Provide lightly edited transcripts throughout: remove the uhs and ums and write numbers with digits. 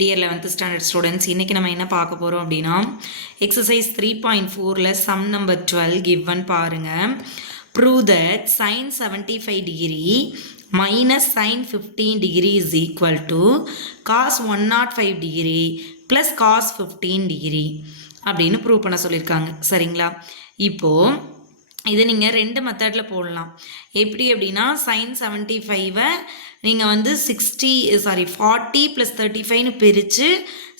Dear 11th standard students, இன்னைக்கு நம்ம என்ன பார்க்க போறோம் அப்படினா exercise 3.4ல sum number 12 given பாருங்க. Prove that sin 75 degree minus sin 15 degree is equal to cos 105 degree plus cos 15 degree அப்படின்னு ப்ரூவ் பண்ண சொல்லியிருக்காங்க. சரிங்களா? இப்போ இதை நீங்கள் ரெண்டு மெத்தடில் போடலாம். எப்படி அப்படின்னா sin 75-ஐ நீங்கள் வந்து 40 + 35ன்னு பிரித்து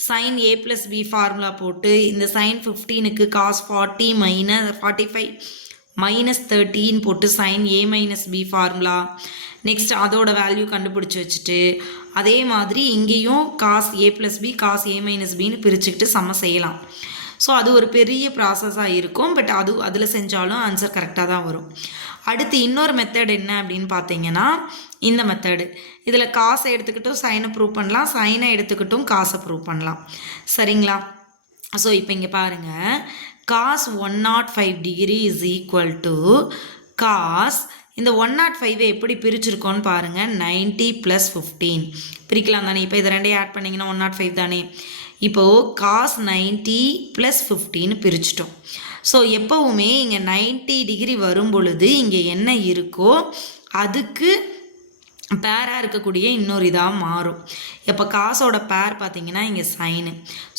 sin a + b ஃபார்முலா போட்டு இந்த sin 15க்கு cos 40 - 45 - 30 போட்டு sin a - b formula next அதோட வேல்யூ கண்டுபிடிச்சி வச்சுட்டு அதே மாதிரி இங்கேயும் cos a + b cos a - bன்னு பிரிச்சுக்கிட்டு சம செய்யலாம். ஸோ அது ஒரு பெரிய ப்ராசஸாக இருக்கும். பட் அதில் செஞ்சாலும் ஆன்சர் கரெக்டாக தான் வரும். அடுத்து இன்னொரு மெத்தட் என்ன அப்படின்னு பார்த்தீங்கன்னா இந்த மெத்தடு. இதில் காசை எடுத்துக்கிட்டும் சைனை ப்ரூவ் பண்ணலாம், சைனை எடுத்துக்கிட்டும் காசை ப்ரூவ் பண்ணலாம். சரிங்களா? ஸோ இப்போ இங்கே பாருங்கள், cos 105 degree is equal to cos இந்த 105 எப்படி பிரிச்சிருக்கோன்னு பாருங்கள். 90 + 15 பிரிக்கலாம் தானே. இப்போ இதை ரெண்டையும் ஆட் பண்ணிங்கன்னா 105 தானே. இப்போது cos 90 + 15 பிரிச்சிட்டோம். ஸோ எப்போவுமே இங்கே 90 டிகிரி வரும் பொழுது இங்கே என்ன இருக்கோ அதுக்கு பேராக இருக்கக்கூடிய இன்னொரு இதாக மாறும். இப்போ காசோட பேர் பார்த்தீங்கன்னா இங்கே சைனு.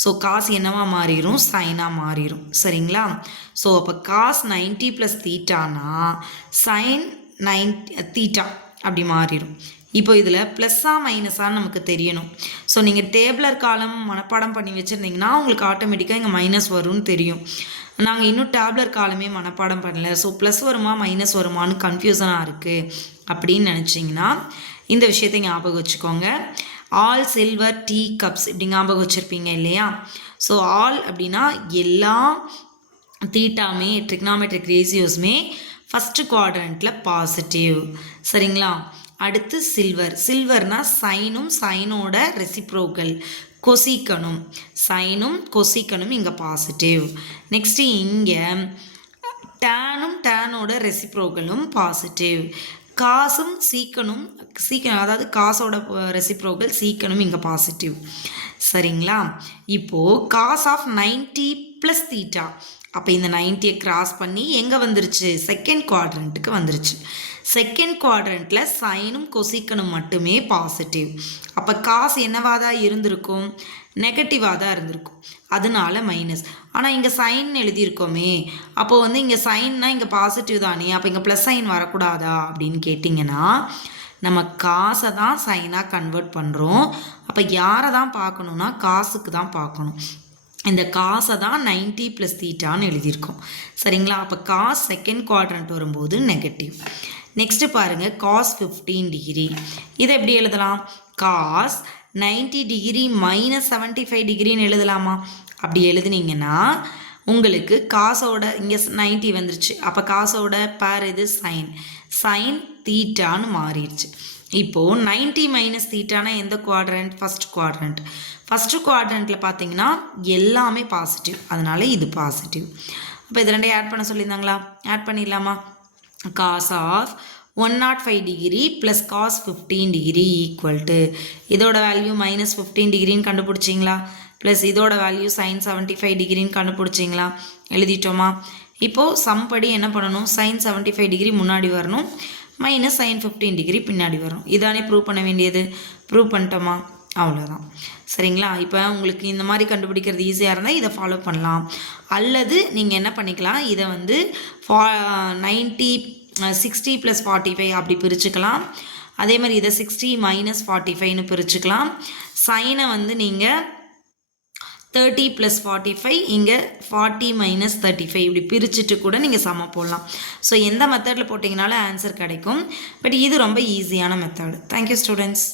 ஸோ காசு என்னவா மாறிடும்? சைனாக மாறிடும். சரிங்களா? ஸோ அப்போ cos 90 + தீட்டானா sin 90 தீட்டா அப்படி மாறிடும். இப்போ இதில் ப்ளஸ்ஸா மைனஸான்னு நமக்கு தெரியணும். ஸோ நீங்கள் டேபிளர் காலம் மனப்பாடம் பண்ணி வச்சுருந்தீங்கன்னா உங்களுக்கு ஆட்டோமேட்டிக்காக இங்கே மைனஸ் வரும்னு தெரியும். நாங்கள் இன்னும் டேப்லர் காலமே மனப்பாடம் பண்ணல. ஸோ ப்ளஸ் வருமா மைனஸ் வருமானு கன்ஃபியூசனாக இருக்குது அப்படின்னு நினச்சிங்கன்னா இந்த விஷயத்தை ஞாபகம் வச்சுக்கோங்க. ஆல் சில்வர் டீ கப்ஸ் இப்படி ஞாபகம் வச்சுருப்பீங்க இல்லையா? ஸோ ஆல் அப்படின்னா எல்லா தீட்டாமே ட்ரிக்னாமெட்ரிக் ரேஷியோஸுமே ஃபஸ்ட்டு குவாட்ரண்ட்டில் பாசிட்டிவ். சரிங்களா? அடுத்து சில்வர்னா சைனும் சைனோட ரெசிப்ரோக்கல் கொசிக்கணும். சைனும் கொசிக்கணும் இங்கே பாசிட்டிவ். நெக்ஸ்ட்டு இங்கே டேனும் டேனோட ரெசிப்ரோக்கலும் பாசிட்டிவ். காசும் சீக்கணும் அதாவது காசோட ரெசிப்ரோக்கல் சீக்கணும் இங்கே பாசிட்டிவ். சரிங்களா? இப்போது காஸ் ஆஃப் 90 + தீட்டா. அப்போ இந்த 90யை கிராஸ் பண்ணி எங்கே வந்துருச்சு? செகண்ட் குவாட்ரண்ட்டுக்கு வந்துருச்சு. செகண்ட் குவாட்ரண்ட்டில் சைனும் கொசிக்கனும் மட்டுமே பாசிட்டிவ். அப்போ காசு என்னவாக தான் இருந்திருக்கும்? நெகட்டிவாக தான் இருந்திருக்கும். அதனால மைனஸ். ஆனால் இங்கே சைன் எழுதியிருக்கோமே, அப்போ வந்து இங்கே சைன்னா இங்கே பாசிட்டிவ் தானே, அப்போ இங்கே ப்ளஸ் சைன் வரக்கூடாதா அப்படின்னு கேட்டிங்கன்னா நம்ம காசை தான் சைனாக கன்வெர்ட் பண்ணுறோம். அப்போ யாரை தான் பார்க்கணுன்னா காசுக்கு தான் பார்க்கணும். இந்த காசை தான் 90 + தீட்டான்னு எழுதியிருக்கோம். சரிங்களா? அப்போ காஸ் செகண்ட் குவாட்ரண்ட் வரும்போது நெகட்டிவ். நெக்ஸ்ட்டு பாருங்கள், cos 15 டிகிரி. இதை எப்படி எழுதலாம்? காஸ் 90 டிகிரி - 75 டிகிரின்னு எழுதலாமா? அப்படி எழுதுனீங்கன்னா உங்களுக்கு காசோட இங்கே 90 வந்துருச்சு. அப்போ காசோட பேர் இது சைன் தீட்டான்னு மாறிடுச்சு. இப்போது 90 - தீட்டானா எந்த குவாட்ரண்ட்? First quadrant. ஃபஸ்ட்டு குவாட்ரண்ட்டில் பார்த்தீங்கன்னா எல்லாமே பாசிட்டிவ், அதனால இது பாசிட்டிவ். அப்போ இது ரெண்டையும் ஆட் பண்ண சொல்லியிருந்தாங்களா? ஆட் பண்ணிடலாமா? Cos of 105 degree + cos 15 degree equal to இதோட வேல்யூ -15 டிகிரின்னு கண்டுபிடிச்சிங்களா? ப்ளஸ் இதோட வேல்யூ sin 75 டிகிரின்னு கண்டுபிடிச்சிங்களா? எழுதிட்டோமா? இப்போது சம்படி என்ன பண்ணணும்? sin 75 டிகிரி முன்னாடி வரணும், -sin 15 டிகிரி பின்னாடி வரும். இதானே ப்ரூவ் பண்ண வேண்டியது. ப்ரூவ் பண்ணிட்டோமா? அவ்வளோதான். சரிங்களா? இப்போ உங்களுக்கு இந்த மாதிரி கண்டுபிடிக்கிறது ஈஸியாக இருந்தால் இதை ஃபாலோ பண்ணலாம். அல்லது நீங்கள் என்ன பண்ணிக்கலாம், இதை வந்து 60 + 45 அப்படி பிரிச்சுக்கலாம். அதே மாதிரி இதை 60 - 45ன்னு பிரிச்சுக்கலாம். சைனை வந்து நீங்கள் 30 + 45 இங்கே 40 - 35 இப்படி பிரிச்சுட்டு கூட நீங்கள் சம போடலாம். ஸோ எந்த மெத்தடில் போட்டிங்கனாலும் ஆன்சர் கிடைக்கும். பட் இது ரொம்ப ஈஸியான மெத்தடு. Thank you students.